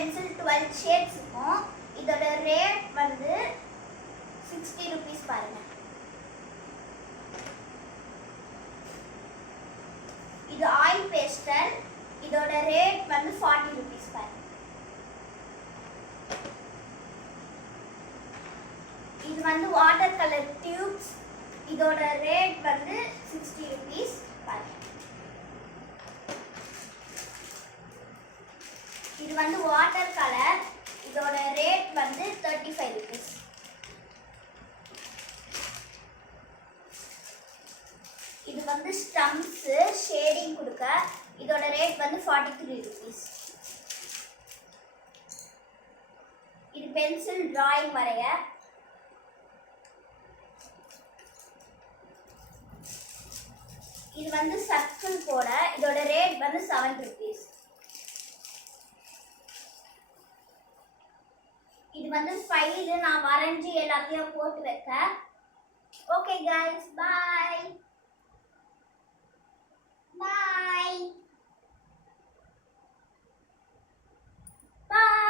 Pencil 12 shades இருக்கும். இதோட rate வந்து 60 rupees பாருங்க. இது ஆயில் பேஸ்டல். இதோட ரேட் வந்து 40 rupees பாருங்க. இது வந்து வாட்டர் கலர் டியூப்ஸ். இதோட ரேட் வந்து 60 rupees பாருங்க. இது வந்து வாட்டர் கலர். இதோட ரேட் வந்து 35 rupees. இது வந்து ஸ்டம்ப்ஸ் ஷேடிங் கொடுக்க. இதோட ரேட் வந்து 43 rupees. இது பென்சில் டிராயிங் வரைய. இது வந்து சர்க்கிள் போட. இதோட ரேட் வந்து 7 rupees. இது வந்து ஃபைல் நான் வரைஞ்சி எல்லாத்தையும் போட்டு வைக்க. Okay guys, bye bye by.